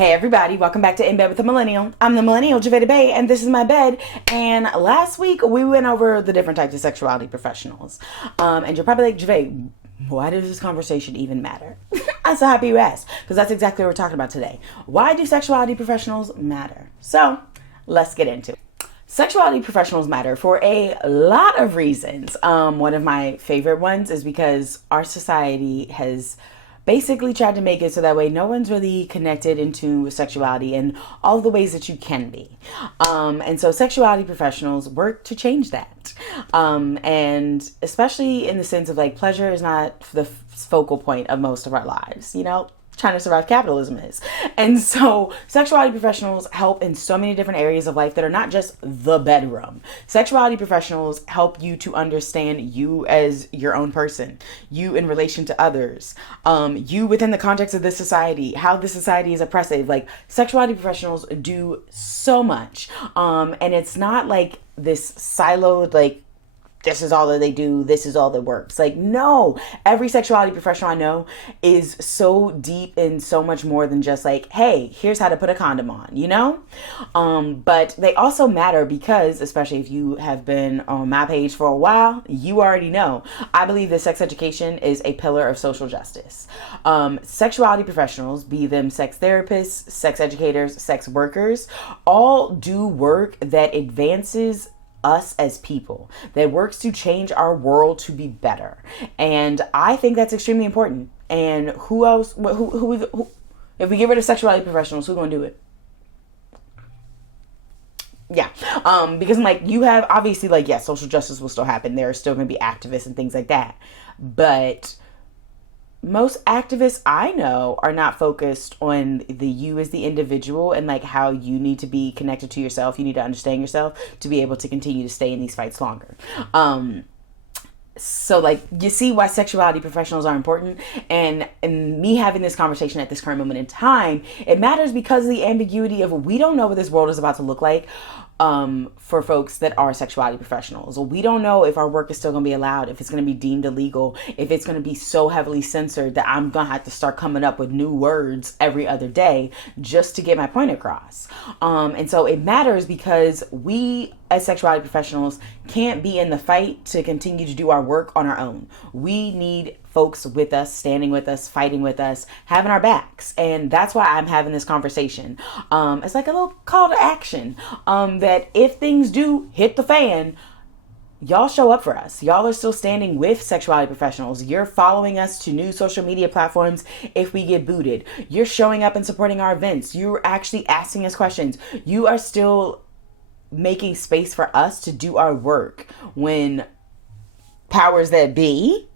Hey everybody, welcome back to In Bed with the Millennial. I'm the Millennial, Javeda Bay, and this is my bed. And last week we went over the different types of sexuality professionals. And you're probably like, Javeda, why does this conversation even matter? I'm so happy you asked, because that's exactly what we're talking about today. Why do sexuality professionals matter? So let's get into it. Sexuality professionals matter for a lot of reasons. One of my favorite ones is because our society has basically tried to make it so that way no one's really connected into sexuality and all of the ways that you can be. And so sexuality professionals work to change that. And especially in the sense of like pleasure is not the focal point of most of our lives, you know? Trying to survive capitalism is. And so sexuality professionals help in so many different areas of life that are not just the bedroom. Sexuality professionals help you to understand you as your own person, you in relation to others, you within the context of this society, how this society is oppressive. Like sexuality professionals do so much. And it's not like this siloed, like, this is all that they do, this is all that works. Like, no, every sexuality professional I know is so deep in so much more than just like, hey, here's how to put a condom on, you know? But they also matter because, especially if you have been on my page for a while, you already know. I believe that sex education is a pillar of social justice. Sexuality professionals, be them sex therapists, sex educators, sex workers, all do work that advances us as people, that works to change our world to be better. And I think that's extremely important. And who else, who if we get rid of sexuality professionals, who's going to do it? Yeah. Because I'm like, you have obviously like, yes, social justice will still happen. There are still going to be activists and things like that. But most activists I know are not focused on the you as the individual and like how you need to be connected to yourself. You need to understand yourself to be able to continue to stay in these fights longer. So like you see why sexuality professionals are important, and me having this conversation at this current moment in time, it matters because of the ambiguity of we don't know what this world is about to look like. For folks that are sexuality professionals. We don't know if our work is still going to be allowed, if it's going to be deemed illegal, if it's going to be so heavily censored that I'm going to have to start coming up with new words every other day just to get my point across. And so it matters because we as sexuality professionals can't be in the fight to continue to do our work on our own. We need folks with us, standing with us, fighting with us, having our backs. And that's why I'm having this conversation. It's like a little call to action, that if things do hit the fan, y'all show up for us. Y'all are still standing with sexuality professionals. You're following us to new social media platforms if we get booted. You're showing up and supporting our events. You're actually asking us questions. You are still making space for us to do our work when powers that be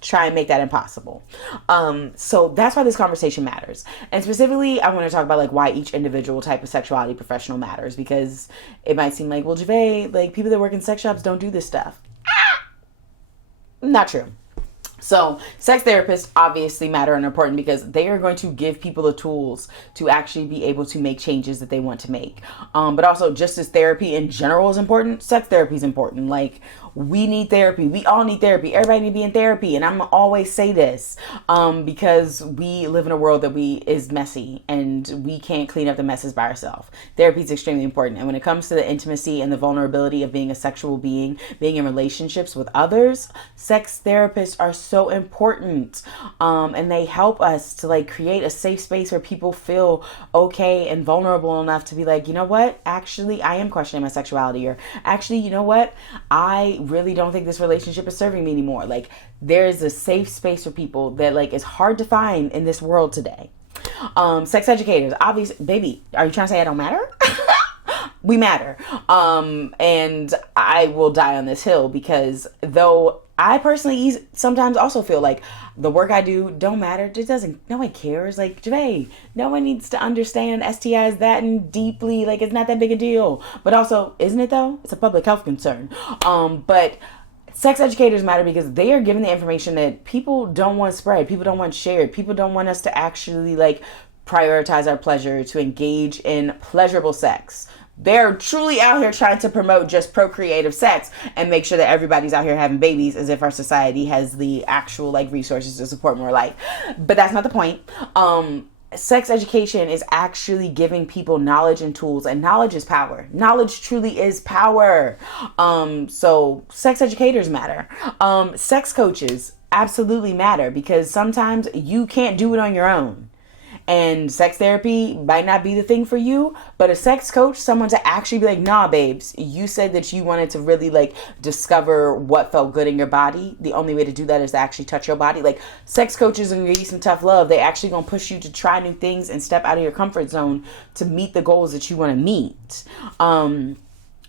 try and make that impossible. So that's why this conversation matters. And specifically, I want to talk about like why each individual type of sexuality professional matters, because it might seem like, well, Javay, like people that work in sex shops don't do this stuff. Not true. So sex therapists obviously matter and are important because they are going to give people the tools to actually be able to make changes that they want to make. But also just as therapy in general is important, sex therapy is important. Like we need therapy. We all need therapy. Everybody need to be in therapy. And I'm gonna always say this because we live in a world that is messy and we can't clean up the messes by ourselves. Therapy is extremely important. And when it comes to the intimacy and the vulnerability of being a sexual being, being in relationships with others, sex therapists are so important. And they help us to like create a safe space where people feel okay and vulnerable enough to be like, you know what? Actually, I am questioning my sexuality, or actually, you know what? I really don't think this relationship is serving me anymore. Like there's a safe space for people that like is hard to find in this world today. Sex educators, obviously, baby, are you trying to say I don't matter? We matter. And I will die on this hill because though I personally sometimes also feel like the work I do don't matter. It doesn't, no one cares. Like, Jay, no one needs to understand STIs that and deeply. Like, it's not that big a deal. But also, isn't it though? It's a public health concern. But sex educators matter because they are giving the information that people don't want spread. People don't want shared. People don't want us to actually like prioritize our pleasure, to engage in pleasurable sex. They're truly out here trying to promote just procreative sex and make sure that everybody's out here having babies as if our society has the actual like resources to support more life. But that's not the point. sex education is actually giving people knowledge and tools, and knowledge is power. Knowledge truly is power. So sex educators matter. Sex coaches absolutely matter, because sometimes you can't do it on your own. And sex therapy might not be the thing for you, but a sex coach, someone to actually be like, nah, babes, you said that you wanted to really like discover what felt good in your body. The only way to do that is to actually touch your body. Like, sex coaches are gonna give you some tough love. They actually gonna push you to try new things and step out of your comfort zone to meet the goals that you want to meet.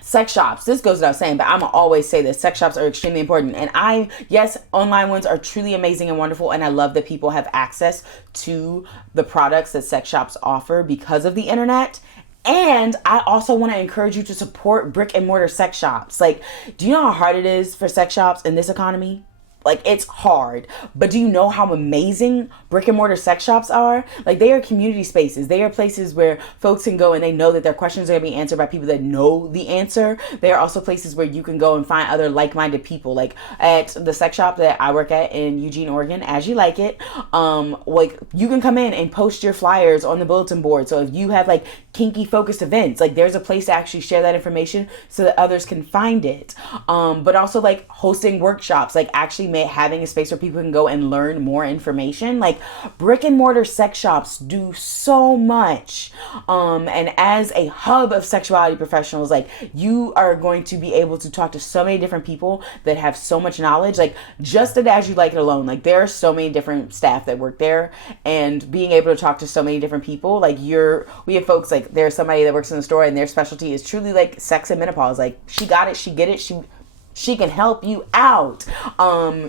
Sex shops, this goes without saying, but I'm gonna always say this: sex shops are extremely important. And yes, online ones are truly amazing and wonderful, and I love that people have access to the products that sex shops offer because of the internet. And I also want to encourage you to support brick and mortar sex shops. Like, do you know how hard it is for sex shops in this economy? Like, it's hard. But do you know how amazing brick and mortar sex shops are? Like, they are community spaces. They are places where folks can go and they know that their questions are going to be answered by people that know the answer. They are also places where you can go and find other like-minded people. Like, at the sex shop that I work at in Eugene, Oregon, As You Like It, like, you can come in and post your flyers on the bulletin board. So if you have like kinky focused events, like, there's a place to actually share that information so that others can find it. But also like hosting workshops, like actually having a space where people can go and learn more information. Like, brick and mortar sex shops do so much. And as a hub of sexuality professionals, like, you are going to be able to talk to so many different people that have so much knowledge. Like, just at As You Like It alone, like, there are so many different staff that work there, and being able to talk to so many different people, like, we have folks, like, there's somebody that works in the store and their specialty is truly like sex and menopause. Like, she got it, she get it, she can help you out.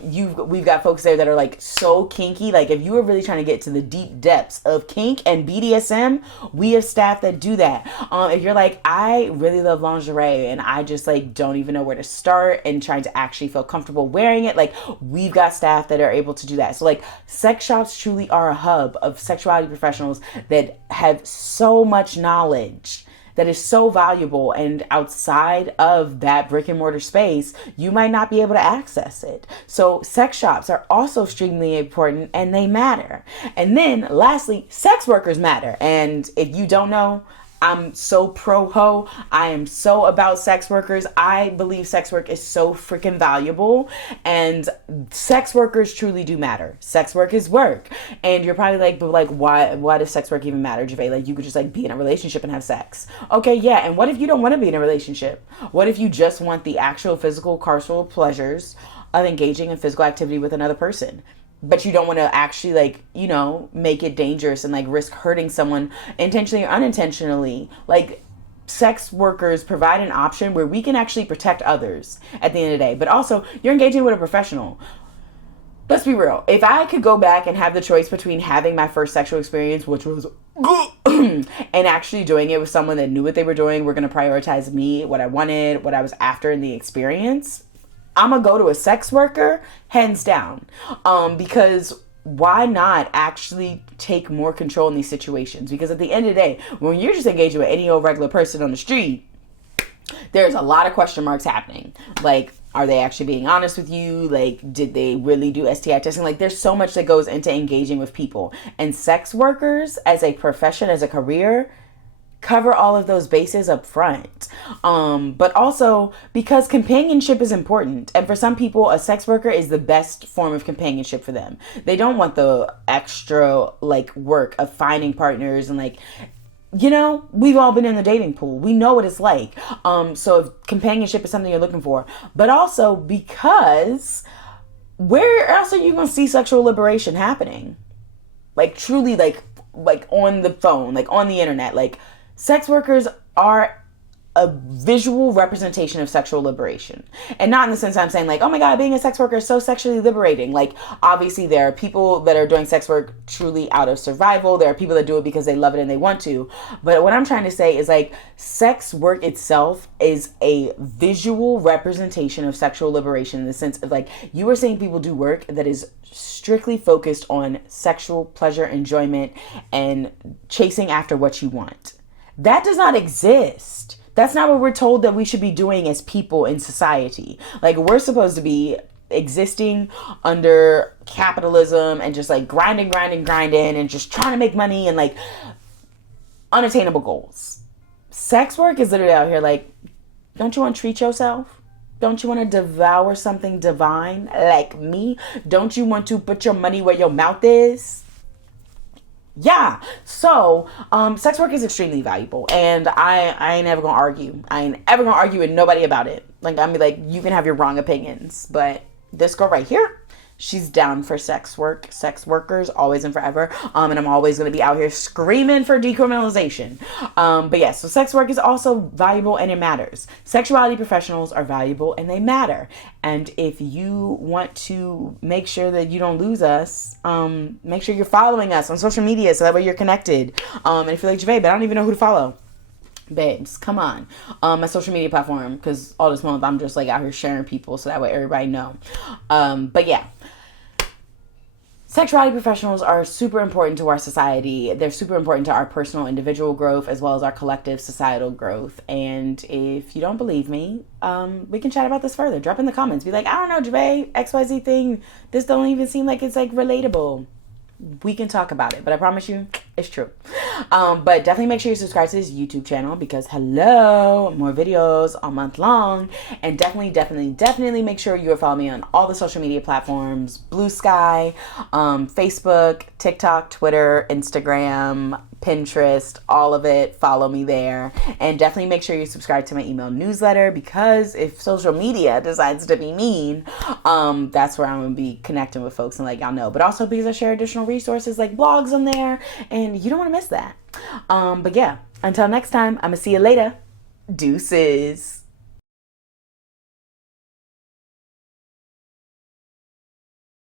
We've got folks there that are like so kinky. Like, if you are really trying to get to the deep depths of kink and BDSM, we have staff that do that. If you're like, I really love lingerie and I just like don't even know where to start and trying to actually feel comfortable wearing it, like, we've got staff that are able to do that. So like, sex shops truly are a hub of sexuality professionals that have so much knowledge that is so valuable, and outside of that brick and mortar space, you might not be able to access it. So sex shops are also extremely important, and they matter. And then lastly, sex workers matter. And if you don't know, I'm so pro-ho. I am so about sex workers. I believe sex work is so freaking valuable, and sex workers truly do matter. Sex work is work. And you're probably like, but like, why does sex work even matter, Javay? Like, you could just like be in a relationship and have sex. Okay, yeah. And what if you don't want to be in a relationship? What if you just want the actual physical carnal pleasures of engaging in physical activity with another person? But you don't want to actually, like, you know, make it dangerous and like risk hurting someone intentionally or unintentionally. Like, sex workers provide an option where we can actually protect others at the end of the day. But also, you're engaging with a professional. Let's be real. If I could go back and have the choice between having my first sexual experience, which was and actually doing it with someone that knew what they were doing, we're going to prioritize me, what I wanted, what I was after in the experience, I'm going to go to a sex worker, hands down. Because why not actually take more control in these situations? Because at the end of the day, when you're just engaging with any old regular person on the street, there's a lot of question marks happening. Like, are they actually being honest with you? Like, did they really do STI testing? Like, there's so much that goes into engaging with people. And sex workers, as a profession, as a career, cover all of those bases up front. But also because companionship is important. And for some people, a sex worker is the best form of companionship for them. They don't want the extra like work of finding partners and like, you know, we've all been in the dating pool. We know what it's like. So if companionship is something you're looking for, but also because where else are you going to see sexual liberation happening? Like, truly, like on the phone, like on the internet, like, sex workers are a visual representation of sexual liberation. And not in the sense I'm saying like, oh my God, being a sex worker is so sexually liberating. Like, obviously there are people that are doing sex work truly out of survival. There are people that do it because they love it and they want to. But what I'm trying to say is like, sex work itself is a visual representation of sexual liberation, in the sense of like, you are seeing people do work that is strictly focused on sexual pleasure, enjoyment, and chasing after what you want. That does not exist. That's not what we're told that we should be doing as people in society. Like, we're supposed to be existing under capitalism and just like grinding and just trying to make money and like unattainable goals. Sex work is literally out here like, don't you want to treat yourself? Don't you want to devour something divine like me? Don't you want to put your money where your mouth is? Yeah. So, sex work is extremely valuable, and I ain't ever gonna argue. I ain't ever gonna argue with nobody about it. Like, I mean, like, you can have your wrong opinions, but this girl right here, she's down for sex workers, always and forever. And I'm always going to be out here screaming for decriminalization. But yeah, so sex work is also valuable and it matters. Sexuality professionals are valuable and they matter. And if you want to make sure that you don't lose us, make sure you're following us on social media so that way you're connected. And if you're like, Javay, but I don't even know who to follow. Babes, come on. My social media platform, because all this month I'm just like out here sharing people so that way everybody know. But yeah, sexuality professionals are super important to our society. They're super important to our personal individual growth as well as our collective societal growth. And if you don't believe me, we can chat about this further. Drop in the comments. Be like, I don't know, Javay, XYZ thing, this don't even seem like it's like relatable. We can talk about it, but I promise you it's true. But definitely make sure you subscribe to this YouTube channel because hello, more videos all month long. And definitely make sure you are following me on all the social media platforms: Bluesky, Facebook, TikTok, Twitter, Instagram, Pinterest, all of it. Follow me there. And definitely make sure you subscribe to my email newsletter, because if social media decides to be mean, that's where I'm going to be connecting with folks and let y'all know. But also because I share additional resources like blogs on there, and you don't want to miss that. But yeah, until next time, I'm going to see you later. Deuces.